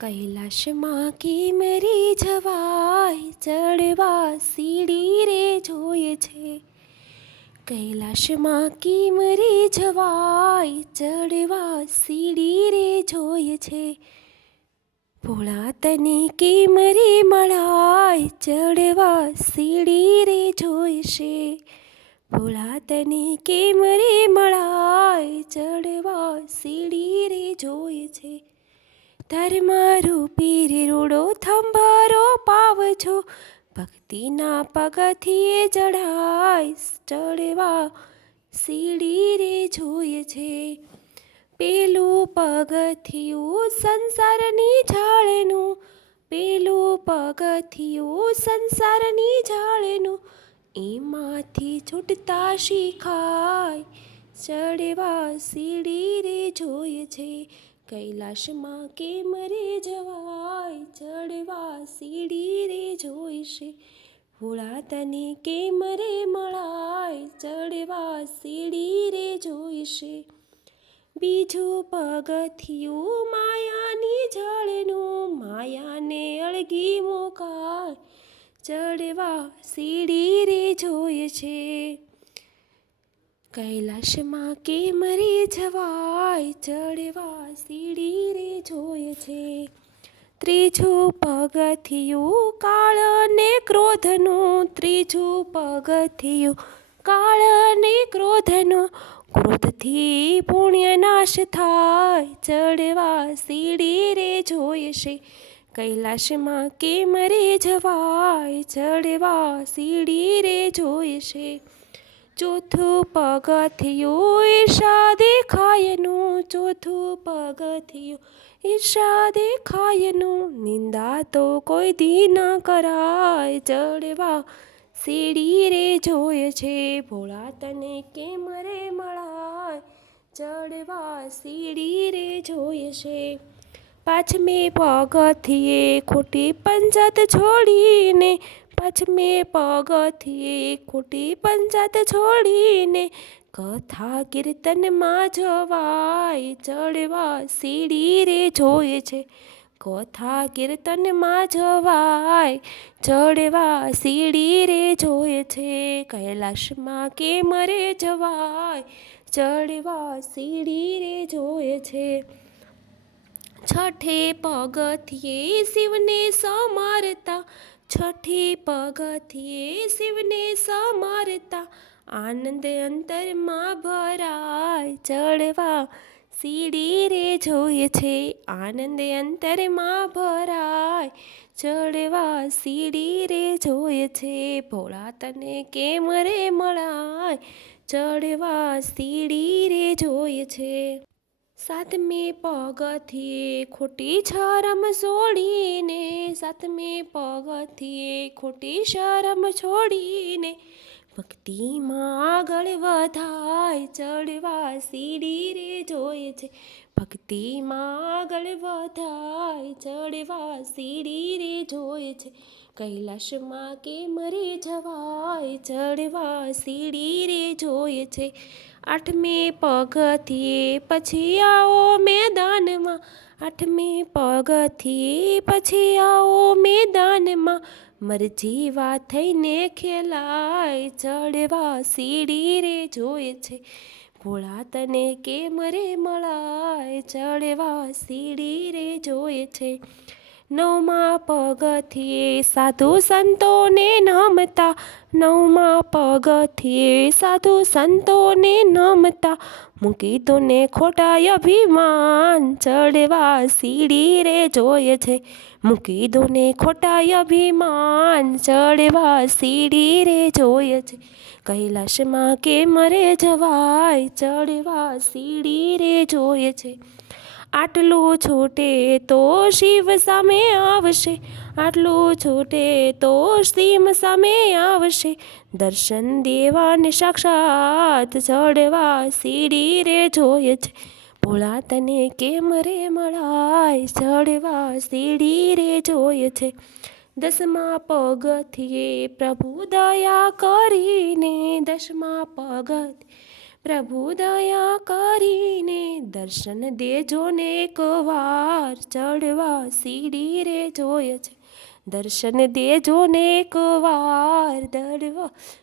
કૈલાશમાં કિમરી જવાય ચડવા સીડી રે જોઈએ છે. કૈલાશમાં કિમરી જવાય ચડવા સીડી રે જોઈએ છે. ભોળા તને કિમરી મળાય ચડવા સીડી રે જોઈશે. ભોળા તને કિમરી મળાય ચડવા સીડી રે જોઈએ છે. ધર્મરૂપી રે રૂડો થંભારો પાવજો, ભક્તિના પગથિયે ચઢાય ચડવા સીડી રે જોઈએ છે. પેલું પગથિયું સંસારની ઝાળનું, પેલું પગથિયું સંસારની ઝાળનું, એમાંથી છૂટતા શીખાય ચડવા સીડી રે જોઈએ છે. કૈલાશમાં કેમ રે જવાય ચડવા સીડી રે જોઈશે. ભોળા તને કેમ રે મળાય ચડવા સીડી રે જોઈશે. બીજું પગથિયું માયાની ઝાળનું, માયાને અળગી મુકાય ચડવા સીડી રે જોઈએ છે. કૈલાશમાં કેમ રે જવાય ચડવા સીડી રે જોઈએ છે. ત્રીજું પગથિયું કાળ અને ક્રોધનું, ત્રીજું પગથિયું કાળ અને ક્રોધનું, ક્રોધથી પુણ્ય નાશ થાય ચડવા સીડી રે જોઈશે. કૈલાશમાં કેમ રે જવાય ચડવા સીડી રે જોઈશે. ચોથું પગથિયું ઈર્ષા દેખાયનું, ચોથું પગથિયું ઈર્ષા દેખાયનું, નિંદા તો કોઈ દી ન કરાય ચડવા સીડી રે જોઈએ છે. ભોળા તને કેમ રે મળાય ચડવા સીડી રે જોઈએ છે. પાંચમે પગથિયે ખોટી પંચાત છોડીને, પાંચમે પગથિયે ખોટી પંચાત છોડીને, કથા કીર્તનમાં જવાય ચડવા સીડી રે જોઈએ છે. કથા કીર્તનમાં જવાય ચડવા સીડી રે જોઈએ છે. કૈલાશમાં કેમ રે જવાય ચડવા સીડી રે જોઈએ છે. છઠે પગથિયે શિવને સમારતા, છઠે પગથિયે શિવને સમારતા, આનંદ અંતરમાં ભરાય ચડવા સીડી રે જોઈએ છે. આનંદ અંતરમાં ભરાય ચડવા સીડી રે જોઈએ છે. ભોળા તને કેમ રે મળાય ચડવા સીડી રે જોઈએ છે. સાતમે પગથિયે ખોટી શરમ છોડીને, સાતમે પગથિયે ખોટી શરમ છોડીને, ભક્તિમાં આગળ વધાય ચડવા સીડી રે જોઈએ છે. ભક્તિમાં આગળ વધાય ચડવા સીડી રે જોઈએ છે. કૈલાશમાં કેમ રે જવાય ચડવા સીડી રે જોઈએ છે. આઠમે પગથિયે પછી આવો મેદાનમાં, આઠમે પગથિયે પછી આવો મેદાનમાં, મરજી વાત થઈને ખેલાય ચડવા સીડી રે જોઈએ છે. ભોળા તને કેમ રે મળાય ચડવા સીડી રે જોઈએ છે. નવમા પગથિયે સાધુ સંતોને નમતા, નવમા પગથિયે સાધુ સંતોને નમતા, મૂકી દો ને ખોટા અભિમાન ચડવા સીડી રે જોઈએ છે. મૂકી દો ને ખોટા અભિમાન ચડવા સીડી રે જોઈએ છે. કૈલાશમાં કેમ રે જવાય ચડવા સીડી રે જોઈએ છે. આટલું છૂટે તો શિવ સામે આવશે, આટલું છૂટે તો શિવ સામે આવશે, દર્શન દેવાને સાક્ષાત ચડવા સીડી રે જોઈએ છે. ભોળા તને કેમ રે મળાય ચડવા સીડી રે જોઈએ છે. દસમા પગથિયે પ્રભુ દયા કરીને, દસમા પગથિયે પ્રભુ દયા કરીને દર્શન દેજો ને એકવાર ચડવા સીડી રે જોય છે દર્શન દેજો ને એકવાર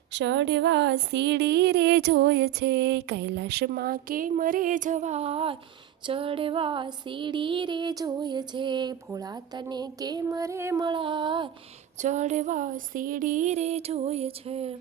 ચડવા સીડી રે જોય છે કૈલાસમાં કેમ રે જવાય ચડવા સીડી રે જોય છે ભોળા તને કેમ રે મળાય ચડવા સીડી રે જોય છે.